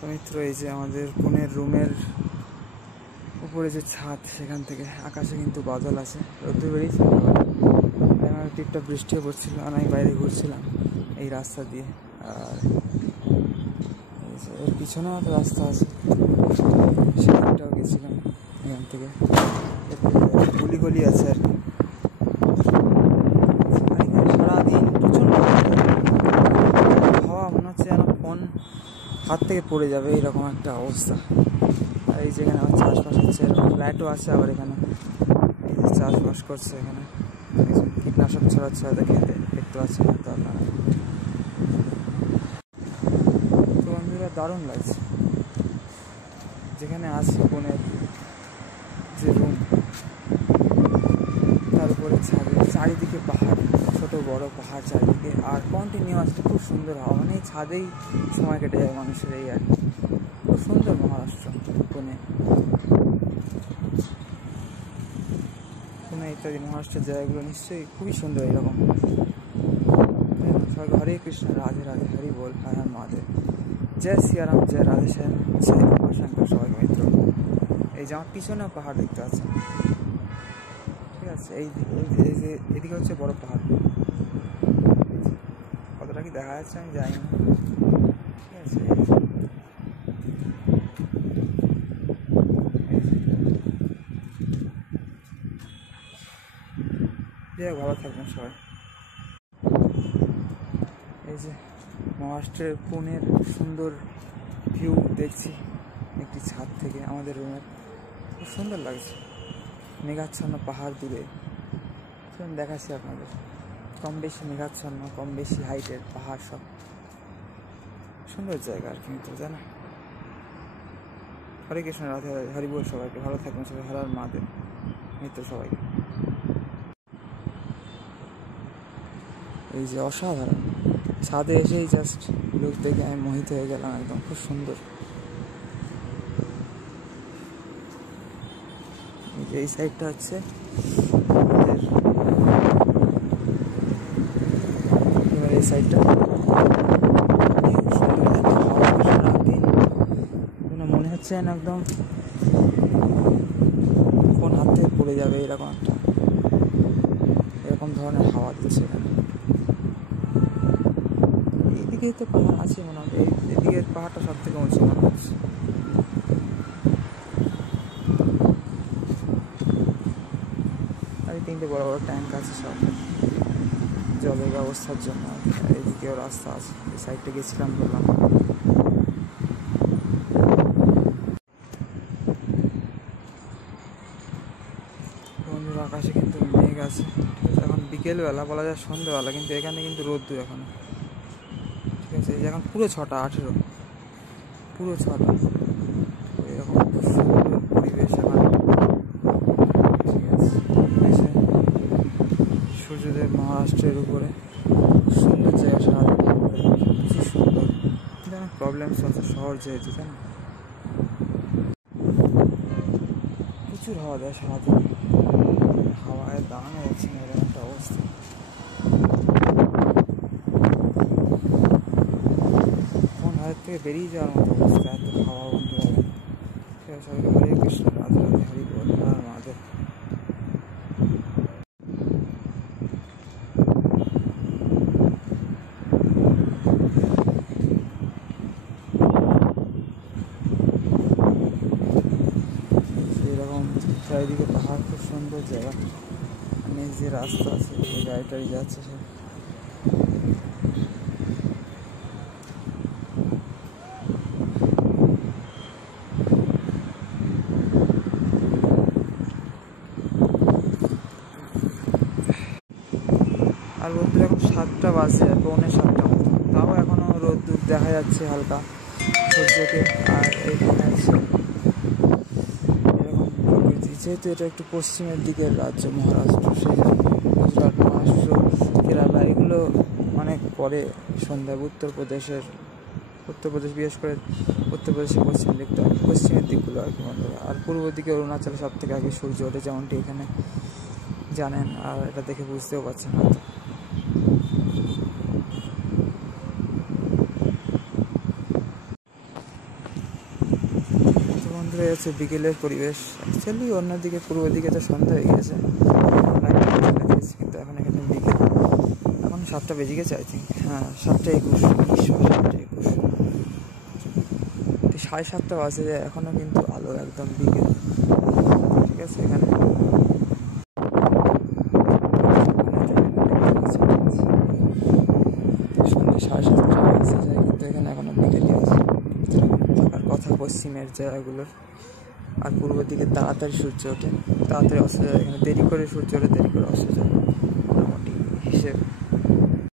তো মিত্র, এই যে আমাদের পুনের রুমের উপরে যে ছাদ, সেখান থেকে আকাশে কিন্তু বাদল আছে, রোদ্দুর বেরিয়েছে। আমার টিপটা বৃষ্টিও পড়ছিল, আমি বাইরে ঘুরছিলাম এই রাস্তা দিয়ে। আর এর পিছনেও একটা রাস্তা আছে, সেখানটাও গেছিলাম এখান থেকে। গলি গলি আছে আর কি। সারাদিন প্রচণ্ড হাওয়া, মনে হচ্ছে যেন ফোন হাত থেকে পড়ে যাবে, এইরকম একটা অবস্থা। আর এই যেখানে আমার চাষবাস হচ্ছে, ফ্ল্যাটও আছে আবার এখানে, এই যে চাষবাস করছে এখানে, কীটনাশক ছড়াচ্ছে হয়তো খেতে, দেখতে পাচ্ছি না তো আপনারা। তো বন্ধুরা, দারুণ লাগছে যেখানে আছি, পুনের যে রুম, তার উপরে ছাদে, চারিদিকে পাহাড়, ছোট বড় পাহাড় চারিদিকে, আর কন্টিনিউয়াসলি খুব সুন্দর হাওয়া। মানে এই ছাদেই সময় কেটে যায় মানুষের, এই আর খুব সুন্দর মহারাষ্ট্র পুনে ইত্যাদি মহারাষ্ট্রের জায়গাগুলো নিশ্চয়ই খুবই সুন্দর। এরকম সবাই হরে কৃষ্ণ, রাধে রাধে, হরি বল, হর হর মহাদেব, জয় সিয়ারাম, জয় রাধে শ্যাম, জয় উমাশঙ্কর। সবাই মিত্র, এই যে আমার পিছনেও পাহাড় দেখতে পাচ্ছেন, ঠিক আছে? এই যে এদিকে হচ্ছে বড় পাহাড়, কতটা কি দেখা যাচ্ছে আমি জানি না, ঠিক আছে? যাই হোক, ভালো থাকবেন সবাই। এই যে মহারাষ্ট্রের পুনের সুন্দর ভিউ দেখছি একটি ছাদ থেকে, আমাদের রুমের। খুব সুন্দর লাগছে, মেঘাচ্ছন্ন পাহাড় দূরে দেখাচ্ছি আপনাদের। কম বেশি মেঘাচ্ছন্ন, কম বেশি হাইটের পাহাড়, সব সুন্দর জায়গা আর কি মিত্র, জানা। হরে কৃষ্ণ, রাধে রাধে, হরি বল। সবাইকে ভালো থাকবেন সবাই, হর হর মহাদেব মিত্র সবাইকে। এই যে অসাধারণ, ছাদে এসেই জাস্ট লুক দেখে আমি মোহিত হয়ে গেলাম একদম, খুব সুন্দর। এই সাইডটা হচ্ছে এবার এই সাইডটা মনে হচ্ছে না একদম কোন হাত থেকে পড়ে যাবে, এরকম ধরনের হাওয়া দিচ্ছে এখানে। এইদিকেই তো পাহাড় আছে মনে হয়, এদিকের পাহাড়টা সব থেকে উঁচু মনে হচ্ছে। আর এই তিনটে বড় বড় ট্যাঙ্ক আছে সব জলের ব্যবস্থার জন্য। এইদিকেও রাস্তা আছে, এই সাইডটা গেছিলাম, বললাম। বন্ধুর আকাশে কিন্তু মেঘ আছে, এখন বিকেলবেলা, বলা যায় সন্ধ্যেবেলা, কিন্তু এখানে কিন্তু রোদ্দুর এখন, ঠিক আছে? এই এখন পুরো 6টা 18, পুরো 6টা, এরকম সুন্দর পরিবেশ এখন, ঠিক আছে? এসে সূর্যোদয় মহারাষ্ট্রের উপরে, সুন্দর জায়গা, সারাদিন প্রচুর সুন্দর। প্রবলেম আছে শহর যেহেতু, তাই না? প্রচুর হাওয়া দেয় সারাদিন, হাওয়ায় দাঁড়ানো যাচ্ছে না, এরকম একটা অবস্থা। তখন হাতের থেকে বেরিয়ে যাওয়ার মতো অবস্থা, এত হাওয়া। বন্ধু হবে, ঠিক আছে? সবাইকে হরে কৃষ্ণ, রাধে রাধে, হরি বল, হর হর মহাদেব। এরকম চারিদিকে পাহাড়, খুব সুন্দর জায়গা। মানে যে রাস্তা আছে, এই গাড়িটাই যাচ্ছে সে। আর রোদ্দুর এখন 7টা বাজে, পৌনে 7টা মতো, তাও এখনও রোদ্দুর দেখা যাচ্ছে হালকা সূর্যকে। আর এইখানে আছে এরকম প্রকৃতি, যেহেতু এটা একটু পশ্চিমের দিকের রাজ্য মহারাষ্ট্র, সেই গুজরাট, মহারাষ্ট্র, কেরালা, এগুলো অনেক পরে সন্ধ্যায় উত্তরপ্রদেশ, বিশেষ করে উত্তরপ্রদেশের পশ্চিমের দিকগুলো আর কি বন্ধুরা। আর পূর্ব দিকে অরুণাচলে সব থেকে আগে সূর্য ওঠে, যেমনটি এখানে জানেন, আর এটা দেখে বুঝতেও পারছেন হয়তো। হয়ে যাচ্ছে বিকেলের পরিবেশ। অ্যাকচুয়ালি অন্যদিকে পূর্ব দিকে তো সন্ধ্যা হয়ে গেছে, কিন্তু এখন এখানে বিকেল। এখন 7টা বেজে গেছে আই থিঙ্ক, হ্যাঁ 7টা 21, 7টা 21, 7:30 বাজে, এখনও কিন্তু আলো একদম বিকেল। ঠিক আছে, এখানে সন্ধ্যে 7:30 বাজে যায়, কিন্তু এখানে এখনো বিকেলই আছে থাকার কথা পশ্চিমের জায়গাগুলোর। আর পূর্ব দিকে তাড়াতাড়ি সূর্য ওঠে, তাড়াতাড়ি অস্ত যায়, এখানে দেরি করে সূর্য ওঠে, দেরি করে অস্ত যায়।